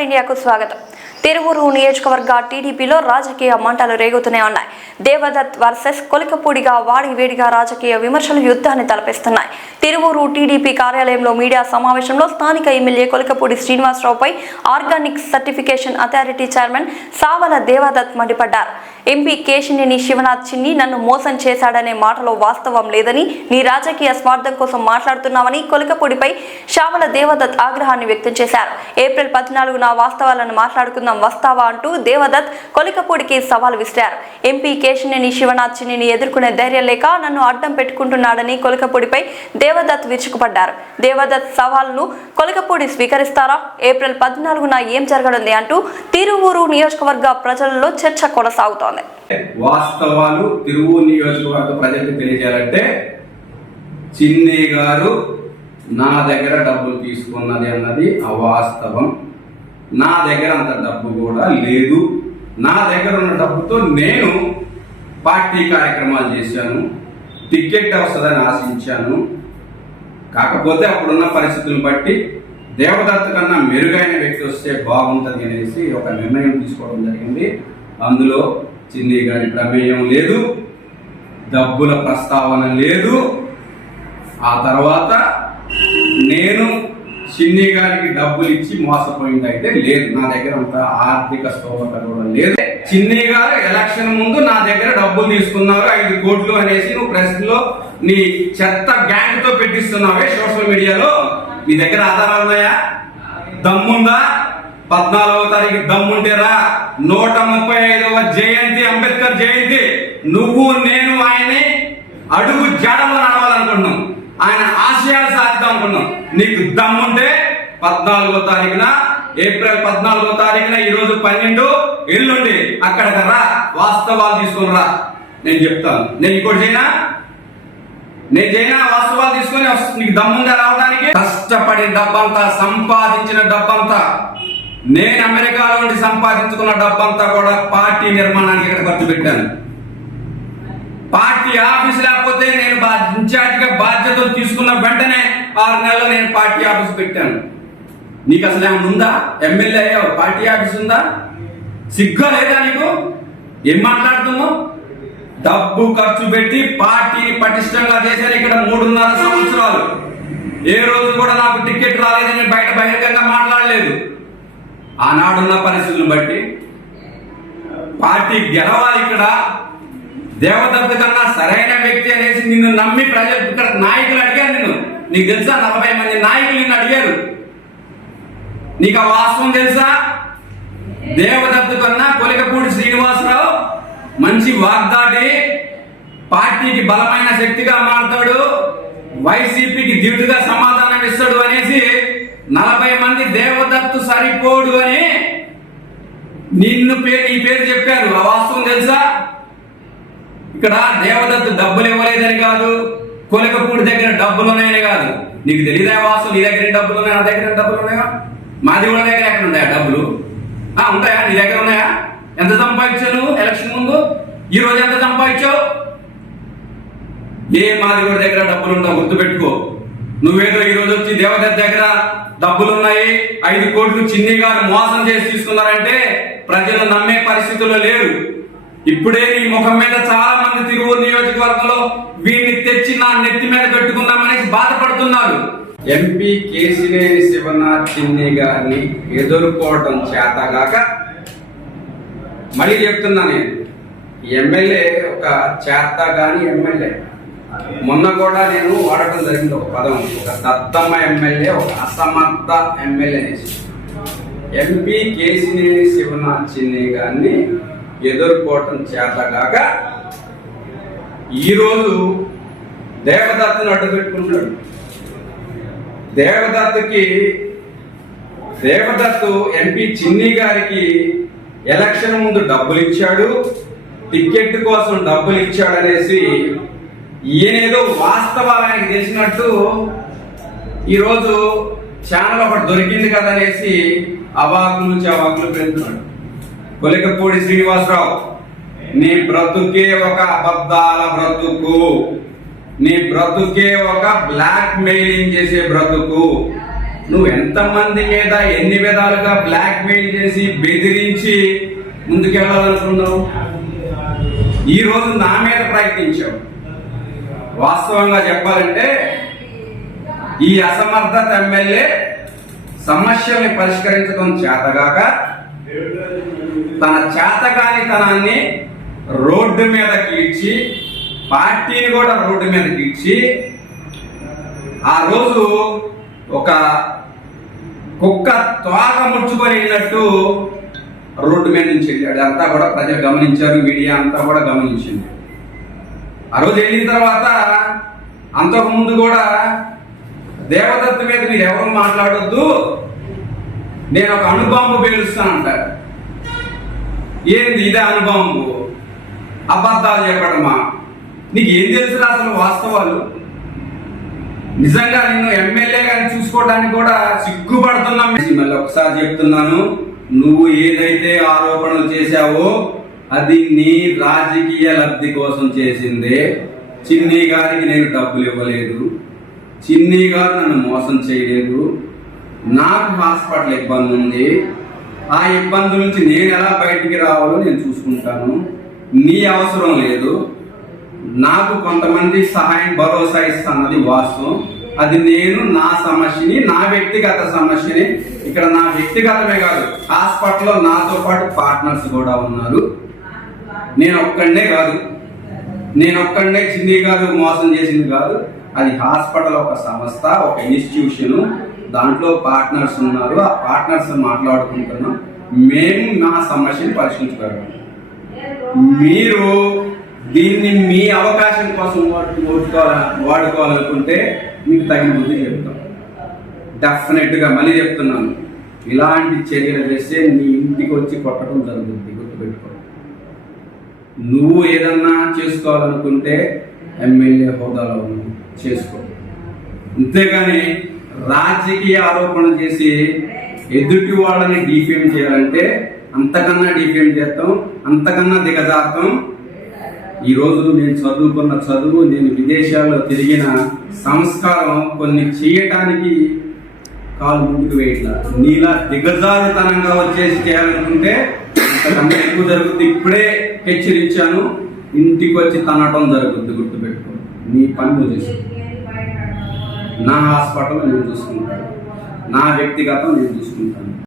Star ఇండియాకు స్వాగతం. తిరువూరు నియోజకవర్గ టీడీపీలో రాజకీయ మంటలు రేగుతూనే ఉన్నాయి. దేవదత్ వర్సెస్ కొలికపూడిగా వేడిగా రాజకీయ విమర్శలు యుద్ధాన్ని తలపిస్తున్నాయి. తిరువూరు టీడీపీ కార్యాలయంలో మీడియా సమావేశంలో స్థానిక ఎమ్మెల్యే కొలికపూడి శ్రీనివాసరావుపై organic certification authority chairman Savala Devadatt మండిపడ్డారు. ఎంపీ కేశినేని శివనాథ్ చిన్ని నన్ను మోసం చేశాడనే మాటలో వాస్తవం లేదని, నీ రాజకీయ స్వార్థం కోసం మాట్లాడుతున్నామని కొలికపూడిపై సావల దేవదత్ ఆగ్రహాన్ని వ్యక్తం చేశారు. ఏప్రిల్ 14న వాస్తవాలను మాట్లాడుకుందాం వస్తావా అంటూ దేవదత్ కొలికపూడికి సవాల్ విసిరారు. ఎంపీ కేశినేని శివనాథ్ చిన్నిని ఎదుర్కొనే ధైర్యం లేక నన్ను అడ్డం పెట్టుకుంటున్నాడని కొలికపూడిపై దేవదత్ విరుచుకుపడ్డారు. దేవదత్ సవాల్ను కొలికపూడి స్వీకరిస్తారా? ఏప్రిల్ 14న ఏం జరగనుంది అంటూ తిరువూరు నియోజకవర్గ ప్రజలలో చర్చ కొనసాగుతోంది. వాస్తవాలు తిరువూరు నియోజకవర్గ ప్రజలకు తెలియజేయాలంటే, చిన్ని గారు నా దగ్గర డబ్బులు తీసుకున్నది అన్నది అవాస్తవం. నా దగ్గర అంత డబ్బు కూడా లేదు. నా దగ్గర ఉన్న డబ్బుతో నేను పార్టీ కార్యక్రమాలు చేశాను, టికెట్ వస్తుందని ఆశించాను. కాకపోతే అప్పుడున్న పరిస్థితులను బట్టి దేవదత్ కన్నా మెరుగైన వ్యక్తి వస్తే బాగుంటుంది అనేసి ఒక నిర్ణయం తీసుకోవడం జరిగింది. అందులో చిన్ని గారి ప్రమేయం లేదు, డబ్బుల ప్రస్తావన లేదు. ఆ తర్వాత నేను చిన్ని గారికి డబ్బులు ఇచ్చి మోసపోయింది అయితే లేదు. నా దగ్గర అంత ఆర్థిక స్తోమత కూడా లేదు. చిన్ని గారు ఎలక్షన్ ముందు నా దగ్గర డబ్బులు తీసుకున్నారు 5 కోట్లు అనేసి నువ్వు ప్రెస్ లో నీ చెత్త గ్యాంగ్ తో పెట్టిస్తున్నావే సోషల్ మీడియాలో. నీ దగ్గర ఆధారాలు ఉన్నాయా? దమ్ముందా? 14వ తారీఖు దమ్ముంటేరా 135వ జయంతి, అంబేద్కర్ జయంతి, నువ్వు నేను ఆయన్ని అడుగు జాడలో నడవాలనుకుంటున్నాం, ఆయన ఆశయాలు సాధిద్దాం అనుకున్నాం. నీకు దమ్ముంటే 14వ తారీఖున, ఏప్రిల్ 14వ తారీఖున, ఈ రోజు 12, ఎల్లుండి అక్కడికి రా, వాస్తవాలు తీసుకుని రా. నేను చెప్తాను. నేను ఇంకోటి చేయనా వాస్తవాలు తీసుకొని నీకు దమ్ముందా రావడానికి? కష్టపడి డబ్బంతా, సంపాదించిన డబ్బంతా, నేను అమెరికాలో ఉండి సంపాదించుకున్న డబ్బంతా కూడా పార్టీ నిర్మాణానికి ఇక్కడ ఖర్చు పెట్టాను. పార్టీ ఆఫీస్ లేకపోతే నేను ఇన్ఛార్జిగా బాధ్యతలు తీసుకున్న వెంటనే 6 నెలలు నేను పార్టీ ఆఫీస్ పెట్టాను. నీకు అసలు ఏమైనా ఉందా? ఎమ్మెల్యే అయ్యావు, పార్టీ ఆఫీస్ ఉందా? సిగ్గా లేదా నీకు? ఏం మాట్లాడుతున్నావు? డబ్బు ఖర్చు పెట్టి పార్టీని పటిష్టంగా చేశారు ఇక్కడ 3.5 సంవత్సరాలు. ఏ రోజు కూడా నాకు టికెట్ రాలేదని బయట బహిరంగంగా మాట్లాడలేదు. ఆనాడున్న పరిస్థితులను బట్టి పార్టీ గెలవాలి. ఇక్కడ దేవదత్ కన్నా సరైన వ్యక్తి అనేసి నిన్ను నమ్మి ప్రజలు, ఇక్కడ నాయకులు అడిగారు నిన్ను. నీకు తెలుసా? 40 మంది నాయకులు నిన్ను అడిగారు. నీకు ఆ వాస్తవం తెలుసా? దేవదత్ కన్నా కొలికపూడి శ్రీనివాసరావు మంచి వాగ్దాటి, పార్టీకి బలమైన శక్తిగా మారుతాడు, వైసీపీకి దిగుడుగా సమాధానం ఇస్తాడు అనేసి 40 మంది దేవదత్తు సరిపోడు అని నీ పేరు చెప్పారు. ఆ వాస్తవం తెలుసా? ఇక్కడ దేవదత్తు డబ్బులు ఇవ్వలేదని కాదు, కొలికపూడి దగ్గర డబ్బులు ఉన్నాయని కాదు. నీకు తెలియదా వాస్తవం? నీ దగ్గర డబ్బులు ఉన్నాయా? నా దగ్గర డబ్బులు ఉన్నాయా? మాది కూడా దగ్గర ఎక్కడ ఉన్నాయా డబ్బులు? ఉంటాయా? నీ దగ్గర ఉన్నాయా? ఎంత సంపాదించావు ఎలక్షన్ ముందు? ఈ రోజు ఎంత సంపాదించావు? మాది కూడా దగ్గర డబ్బులు ఉంటావు, గుర్తుపెట్టుకో. నువ్వేదో ఈ రోజు వచ్చి దేవదత్ దగ్గర డబ్బులు ఉన్నాయి, 5 కోట్లు చిన్ని గారు మోసం చేసి తీసుకున్నారంటే ప్రజలు నమ్మే పరిస్థితుల్లో లేరు. ఇప్పుడే నీ ముఖం మీద చాలా మంది తిరువూరు నియోజకవర్గంలో వీడిని తెచ్చి నా నెత్తి మీద పెట్టుకున్నామనేసి బాధపడుతున్నారు. ఎంపీ కేశినేని శివనాథ్ చిన్ని గారిని ఎదుర్కోవటం చేతగాక, మళ్ళీ చెప్తున్నా, నేను ఎమ్మెల్యే ఒక చేతగాని ఎమ్మెల్యే. మొన్న కూడా నేను వాడటం జరిగింది ఒక పదం, ఒక దత్తమ్మ ఎమ్మెల్యే, ఒక అసమర్థ ఎమ్మెల్యే అనేసి. ఎంపీ కేశినేని శివనాథ్ చిన్ని గారిని ఎదుర్కోవటం చేతగాక ఈరోజు దేవదత్తును అడ్డు పెట్టుకుంటున్నాడు. దేవదత్తు ఎంపీ చిన్ని గారికి ఎలక్షన్ ముందు డబ్బులు ఇచ్చాడు, టికెట్ కోసం డబ్బులు ఇచ్చాడు అనేసి ఈయనేదో వాస్తవాలు ఆయనకి తెలిసినట్టు ఈరోజు ఛానల్ ఒకటి దొరికింది కదా అనేసి అవాకులు పెడుతున్నాడు. కొలికపూడి శ్రీనివాసరావు, నీ బ్రతుకే ఒక అబద్ధాల బ్రతుకు, నీ బ్రతుకే ఒక బ్లాక్ మెయిలింగ్ చేసే బ్రతుకు. నువ్వు ఎంతమంది మీద ఎన్ని విధాలుగా బ్లాక్ మెయిల్ చేసి బెదిరించి ముందుకెళ్ళాలనుకున్నావు? ఈ రోజు నా మీద ప్రయత్నించావు. వాస్తవంగా చెప్పాలంటే ఈ అసమర్థత ఎమ్మెల్యే సమస్యల్ని పరిష్కరించడం చేతగాక తన చేతగానితనాన్ని రోడ్డు మీద కీడ్చి, పార్టీని కూడా రోడ్డు మీద కీడ్చి, ఆ రోజు ఒక కుక్క తోక ముడుచుకొని వెళ్ళినట్టు రోడ్డు మీద నుంచి వెళ్ళాడు. అంతా కూడా ప్రజలు గమనించారు, మీడియా అంతా కూడా గమనించింది. ఆ రోజు వెళ్ళిన తర్వాత అంతకుముందు కూడా దేవదత్త మీద మీరు ఎవరు మాట్లాడొద్దు, నేను ఒక అణుబాంబు పేలుస్తానంటాడు. ఏంది ఇదే అణుబాంబు? అబద్ధాలు చెప్పడమా? నీకు ఏం తెలుసు అసలు వాస్తవాలు? నిజంగా నిన్ను ఎమ్మెల్యే గారిని చూసుకోవడానికి కూడా సిగ్గుపడుతున్నాం. మళ్ళీ ఒకసారి చెప్తున్నాను, నువ్వు ఏదైతే ఆరోపణలు చేశావో అది నీ రాజకీయ లబ్ధి కోసం చేసిందే. చిన్ని గారికి నేను డబ్బులు ఇవ్వలేదు, చిన్ని గారు నన్ను మోసం చేయలేదు. నాకు హాస్పిటల్ ఇబ్బంది ఉంది, ఆ ఇబ్బంది నుంచి నేను ఎలా బయటికి రావాలో నేను చూసుకుంటాను. నీ అవసరం లేదు. నాకు కొంతమంది సహాయం భరోసా ఇస్తానది వాస్తవం. అది నేను నా సమస్యని, నా వ్యక్తిగత సమస్యని, ఇక్కడ నా వ్యక్తిగతమే కాదు, హాస్పిటల్లో నాతో పాటు పార్ట్నర్స్ కూడా ఉన్నారు. నేను ఒక్కడే కాదు, నేను ఒక్కడే చిన్ని గారు మోసం చేసింది కాదు. అది హాస్పిటల్ ఒక సంస్థ, ఒక ఇన్స్టిట్యూషన్, దాంట్లో పార్ట్నర్స్ ఉన్నారు. ఆ పార్ట్నర్స్ మాట్లాడుకుంటున్నాం. మేము నా సమస్యని పరిష్కరించగలం. మీరు దీన్ని మీ అవకాశం కోసం వాడుకోవాలనుకుంటే మీకు తగిన బుద్ధి చెప్తాం. డెఫినెట్ గా మళ్ళీ చెప్తున్నాను, ఇలాంటి చర్యలు చేస్తే నీ ఇంటికి వచ్చి కొట్టడం జరుగుతుంది, గుర్తుపెట్టుకో. నువ్వు ఏదన్నా చేసుకోవాలనుకుంటే ఎమ్మెల్యే హోదాలో చేసుకో, అంతేగాని రాజకీయ ఆరోపణలు చేసి ఎదుటి వాళ్ళని డిఫేమ్ చేయాలంటే అంతకన్నా డిఫేమ్ చేస్తాం, అంతకన్నా దిగజారుతాం. ఈరోజు నేను చదువుకున్న చదువు, నేను విదేశాల్లో తిరిగిన సంస్కారం కొన్ని చేయటానికి కాలు ముందుకు వేయట్లా. నీలా దిగజారుతనంగా వచ్చేసి చేయాలనుకుంటే అంతకన్నా ఎక్కువ జరుగుతుంది. ఇప్పుడే హెచ్చరించాను, ఇంటికి వచ్చి తనటం జరుగుద్ది, గుర్తుపెట్టుకో. నీ పని నువ్వు చేసు. నా హాస్పిటల్ నేను చూసుకుంటాను, నా వ్యక్తిగతం నేను చూసుకుంటాను.